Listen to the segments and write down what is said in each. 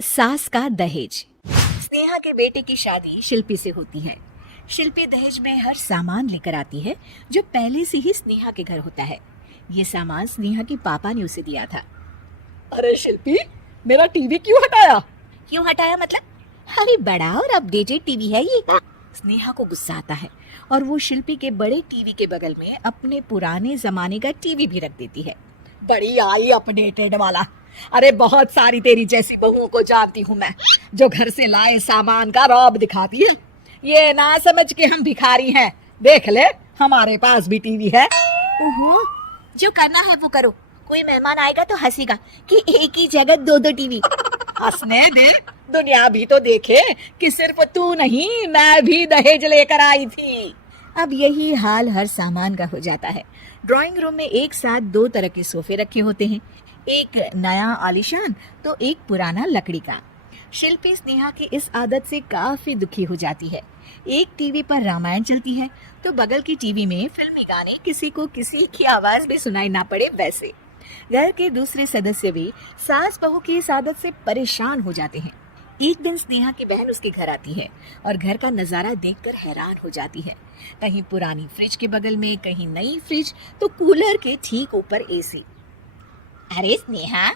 सास का दहेज। स्नेहा के बेटे की शादी शिल्पी से होती है। शिल्पी दहेज में हर सामान लेकर आती है जो पहले से ही स्नेहा के घर होता है। ये सामान स्नेहा के पापा ने उसे दिया था। अरे शिल्पी, मेरा टीवी क्यों हटाया? क्यों हटाया मतलब? अरे बड़ा और अपडेटेड टीवी है ये। स्नेहा को गुस्सा आता है और वो शिल्पी के बड़े टीवी के बगल में अपने पुराने जमाने का टीवी भी रख देती है। बड़ी आई अपडेटेड वाला। अरे बहुत सारी तेरी जैसी बहुओं को जानती हूँ मैं, जो घर से लाए सामान का रौब दिखाती है। ये ना समझ के हम भिखारी हैं। देख ले, हमारे पास भी टीवी है। ओहो, जो करना है वो करो। कोई मेहमान आएगा तो हंसेगा कि एक ही जगह दो दो टीवी। हंसने दे, दुनिया भी तो देखे कि सिर्फ तू नहीं, मैं भी दहेज लेकर आई थी। अब यही हाल हर सामान का हो जाता है। ड्राइंग रूम में एक साथ दो तरह के सोफे रखे होते हैं, एक नया आलीशान तो एक पुराना लकड़ी का। शिल्पी स्नेहा की इस आदत से काफी दुखी हो जाती है। एक टीवी पर रामायण चलती है तो बगल की टीवी में फिल्मी गाने, किसी को किसी की आवाज भी सुनाई ना पड़े वैसे। घर के दूसरे सदस्य भी सास बहू की इस आदत से परेशान हो जाते हैं। एक दिन स्नेहा की बहन उसके घर आती है और घर का नजारा देखकर हैरान हो जाती है। कहीं पुरानी फ्रिज के बगल में, कहीं नई फ्रिज तो कूलर के ठीक ऊपर एसी। अरे स्नेहा,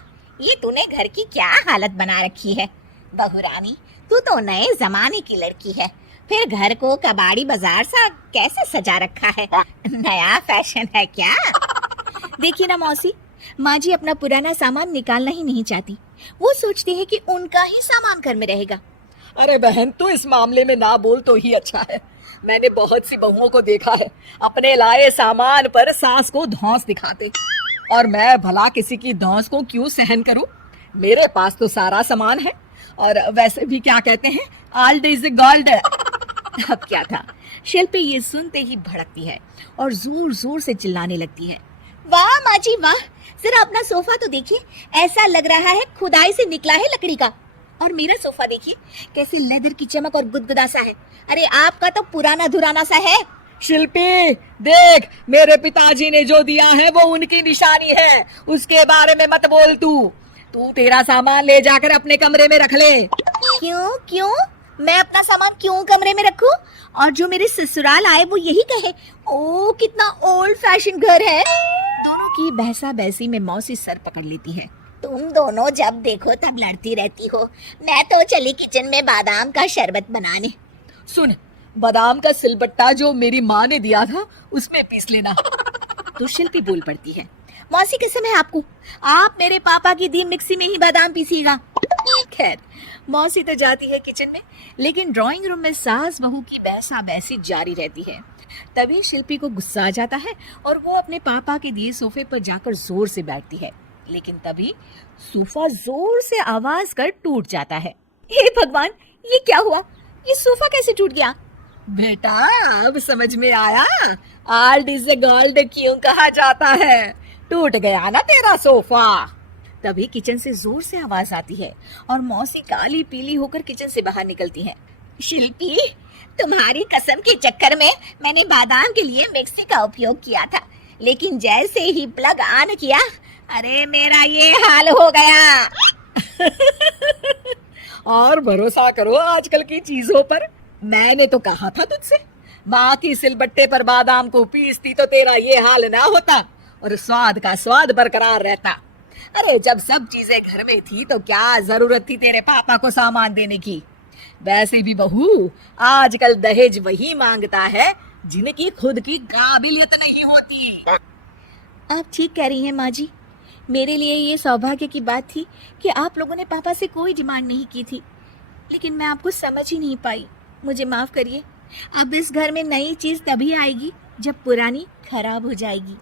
ये तूने घर की क्या हालत बना रखी है? बहू रानी, तू तो नए जमाने की लड़की है, फिर घर को कबाड़ी बाजार सा कैसे सजा रखा है? नया फैशन है क्या? देखिए ना मौसी, माँ जी अपना पुराना सामान निकालना ही नहीं चाहती। वो सोचते हैं कि उनका ही सामान घर में रहेगा। अरे बहन, तू इस मामले में ना बोल तो ही अच्छा है। मैंने बहुत सी बहुओं को देखा है अपने लाए सामान पर सास को धौंस दिखाते, और मैं भला किसी की धौंस को क्यों सहन करूं? मेरे पास तो सारा सामान है, और वैसे भी क्या कहते हैं, ओल्ड इज गोल्ड। अब क्या था, शिल्पी ये सुनते ही भड़कती है और जोर जोर से चिल्लाने लगती है। वाह माँ जी वाह, जरा अपना सोफा तो देखिए, ऐसा लग रहा है खुदाई से निकला है लकड़ी का। और मेरा सोफा देखिए कैसे लेदर की चमक और गुदगुदा सा है। अरे आपका तो पुराना धुराना सा है। शिल्पी देख, मेरे पिताजी ने जो दिया है वो उनकी निशानी है, उसके बारे में मत बोल। तू तेरा सामान ले जाकर अपने कमरे में रख ले। क्यों क्यों? मैं अपना सामान क्यों कमरे में रखूं? और जो मेरे ससुराल आए वो यही कहे, ओ कितना ओल्ड फैशन घर है। दोनों की बहसा बहसी में मौसी सर पकड़ लेती है। तुम दोनों जब देखो तब लड़ती रहती हो। मैं तो चली किचन में बादाम का शरबत बनाने। सुन, बादाम का सिलबट्टा जो मेरी माँ ने दिया था उसमें पीस लेना। तो शिल्पी बोल पड़ती है, मौसी कसम है आपको, आप मेरे पापा की दी मिक्सी में ही बादाम पीसिएगा। खैर, मौसी तो जाती है किचन में, लेकिन ड्राइंग रूम में सास बहू की बहसा बहसी जारी रहती है। तभी शिल्पी को गुस्सा आ जाता है और वो अपने पापा के दिए सोफे पर जाकर जोर से बैठती है, लेकिन तभी सोफा जोर से आवाज कर टूट जाता है। हे भगवान, ये क्या हुआ? ये सोफा कैसे टूट गया? बेटा, अब समझ में आया ओल्ड इज गोल्ड क्यों कहा जाता है। टूट गया ना तेरा सोफा। तभी किचन से जोर से आवाज आती है और मौसी काली पीली होकर किचन से बाहर निकलती है। शिल्पी, तुम्हारी कसम के चक्कर में मैंने बादाम के लिए मिक्सी का उपयोग किया था, लेकिन जैसे ही प्लग ऑन किया, अरे मेरा ये हाल हो गया। और भरोसा करो आजकल की चीजों पर। मैंने तो कहा था तुझसे, माँ की सिलबट्टे पर बादाम को पीसती तो तेरा ये हाल ना होता और स्वाद का स्वाद बरकरार रहता। अरे जब सब चीजें घर में थी तो क्या जरूरत थी तेरे पापा को सामान देने की? वैसे भी बहू, आजकल दहेज वही मांगता है जिनकी खुद की काबिलियत नहीं होती। आप ठीक कह रही हैं माँ जी। मेरे लिए ये सौभाग्य की बात थी कि आप लोगों ने पापा से कोई डिमांड नहीं की थी, लेकिन मैं आपको समझ ही नहीं पाई। मुझे माफ करिए। अब इस घर में नई चीज तभी आएगी जब पुरानी खराब हो जाएगी।